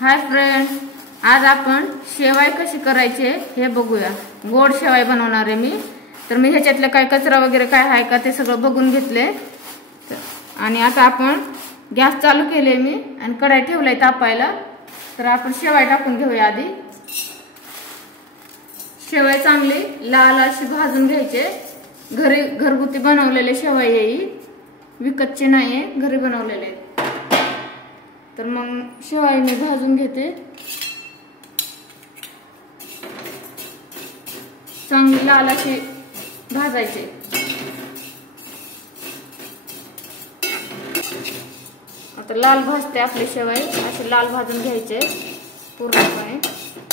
Hi friends, आज आपण शेवाय कशी करायची हे बघूया। गोड शेवाय बनवणार आहे मी। तर मी ह्याच्यातले काय कचरा वगैरे काय आहे का ते सगळं बघून घेतले आणि आता आपण गॅस चालू केले मी आणि कढई ठेवलाय तापायला। तर आपण शेवाय टाकून घेऊया। आधी शेवाय चांगली लाल अशी भाजून घ्यायचे। घरगुती बनवलेले शेवाय आहे, विकतचे नाहीये, घरी बनवलेले। तर मग शेवाय मी भाजून घेते। चांगली लाल अशी भाजायचे। आता लाल भाजते आपले शेवाय, असे लाल भाजून घ्यायचे पूर्णपणे।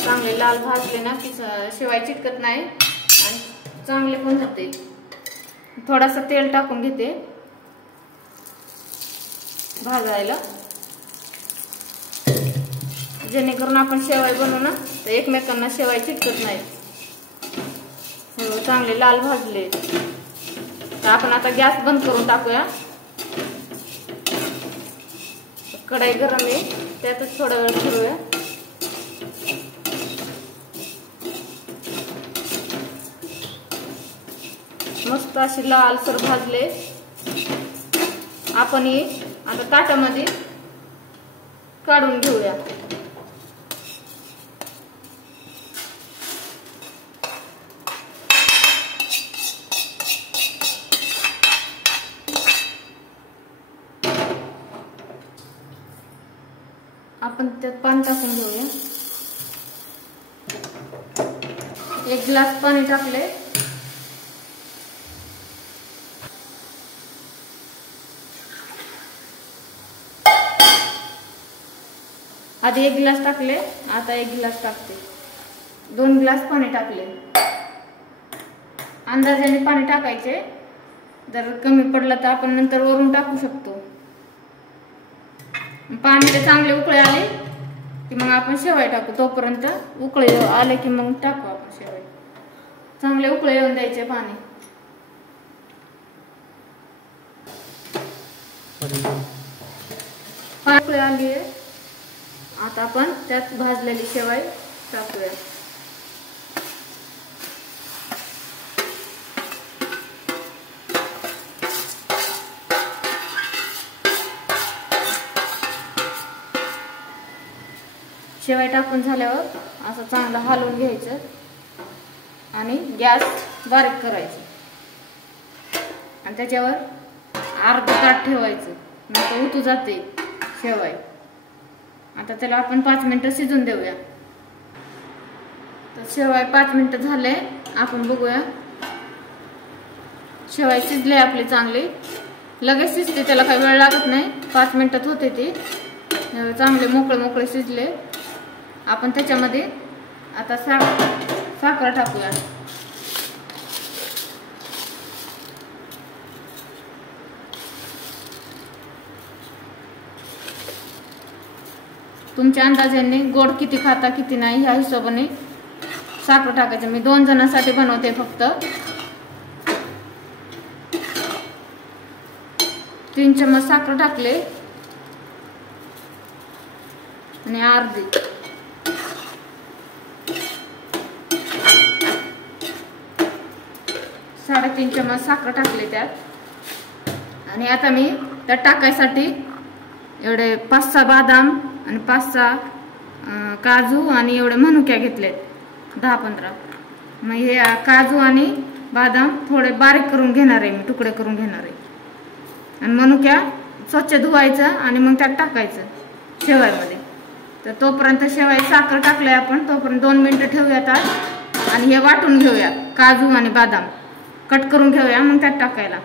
चांगले लाल भाजले ना की शेवाय चिटकत नाही आणि चांगले पण होते। थोडासा तेल टाकून घेते भाजायला, जेणेकरून आपण शेवाय बनवू ना तर एकमेकांना शेवाय चिटकत नाही। चांगले लाल भाजले तर आपण आता गॅस बंद करून टाकूया। कढई गरम आहे, त्यातच थोडा वेळ फिरवूया। मस्त अशी लालसर भाजले। आपण हे आता ताटामध्ये काढून घेऊया। आपण त्यात पाणी टाकून घेऊया। 1 ग्लास पाणी टाकले। आधी 1 ग्लास टाकले, आता 1 ग्लास टाकते। 2 ग्लास पाणी टाकले। अंदाजाने पाणी टाकायचे, जर कमी पडलं तर आपण नंतर वरून टाकू शकतो। पाणी चांगले उकळे आले की मग आपण शेवाय टाकू। तोपर्यंत उकळे आले की मग टाकू आपण शेवाय। चांगले उकळे येऊन द्यायचे पाणी। उकळे आली, आता आपण त्यात भाजलेली शेवाय टाकूया। शेवाय टाकून झाल्यावर असं चांगलं हलवून घ्यायचं आणि गॅस बारीक करायचं आणि त्याच्यावर अर्धा ताट ठेवायचं, नंतर उतू जाते शेवाय। आता त्याला आपण 5 मिनिटं शिजून देऊया। तर शेवाय 5 मिनिटं झाले, आपण बघूया। शेवाय शिजले आपले चांगले, लगेच शिजते, त्याला काही वेळ लागत नाही। 5 मिनिटात होते ते चांगले मोकळे मोकळे शिजले। आपण त्याच्यामध्ये आता साखर टाकूया। तुमच्या अंदाजाने गोड किती खाता किती नाही ह्या हिशोबाने साखर टाकायचं। मी 2 जणांसाठी बनवते फक्त। 3 चमच साखर टाकले आणि अर्धी 3.5 चमच साखर टाकले त्यात। आणि आता मी त्यात टाकायसाठी एवढे 5-6 बदाम आणि 5-6 काजू आणि एवढे मनुक्या घेतलेत, 10-15। मग हे काजू आणि बदाम थोडे बारीक करून घेणार आहे मी, तुकडे करून घेणार आहे। आणि मनुक्या स्वच्छ धुवायचं आणि मग त्यात टाकायचं शेवायमध्ये। तर तोपर्यंत शेवाय साखर टाकले आपण, तोपर्यंत 2 मिनिटं ठेवूयात आणि हे वाटून घेऊया। काजू आणि बदाम कट करून घेऊया मग त्यात टाकायला।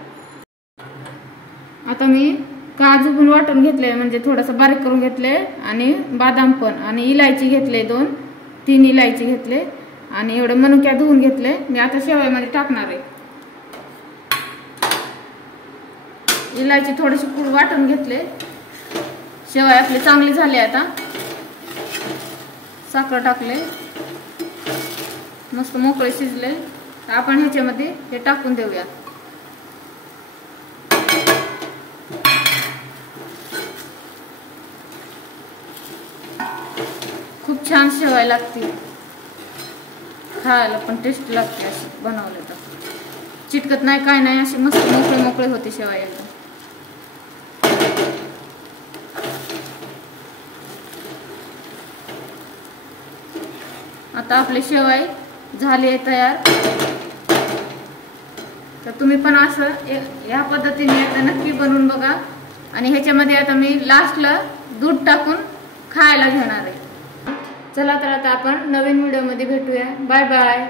आता मी काजू पण वाटून घेतले, म्हणजे थोडंसं बारीक करून घेतले, आणि बदाम पण, आणि इलायची घेतले 2-3 इलायची घेतले, आणि एवढे मनुक्या धुवून घेतले। मी आता शेवायमध्ये टाकणार आहे। इलायची थोडीशी पूड वाटून घेतले। शेवाय आपली चांगली झाली। आता साखर टाकले, मस्त मोकळे शिजले। तर आपण ह्याच्यामध्ये हे टाकून देऊया। छान शेवाय लागते, खायला पण टेस्ट लागते अशी बनवलं तर. चिटकत नाही काय नाही, अशी मस्त मोकळे मोकळे होते शेवाय एकदम. आता आपले शेवाय झाले तयार. तर तुम्ही पण असं या पद्धतीने आता नक्की बनवून बघा. आणि ह्याच्यामध्ये आता मी लास्टला दूध टाकून खायला घेणार आहे. चला तर आता आपण नवीन व्हिडिओ मध्ये भेटूया. Bye bye.